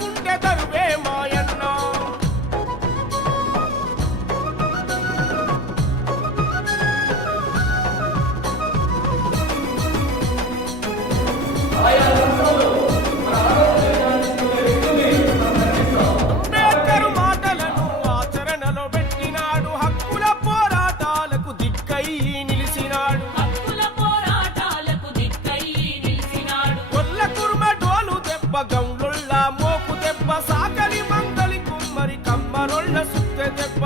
అనుకుంటే దరువే మాయన్న అంబేద్కర్ మాటలను ఆచరణలో పెట్టినాడు హక్కుల పోరాటాలకు దిక్కై నిలిచినాడు కొల్ల కుర్మ డోలు దెబ్బ గౌళ్ళ మోపు దెబ్బ సాకలి మంగలి కుమ్మరి కమ్మరొళ్ళ సుత్తె దెబ్బ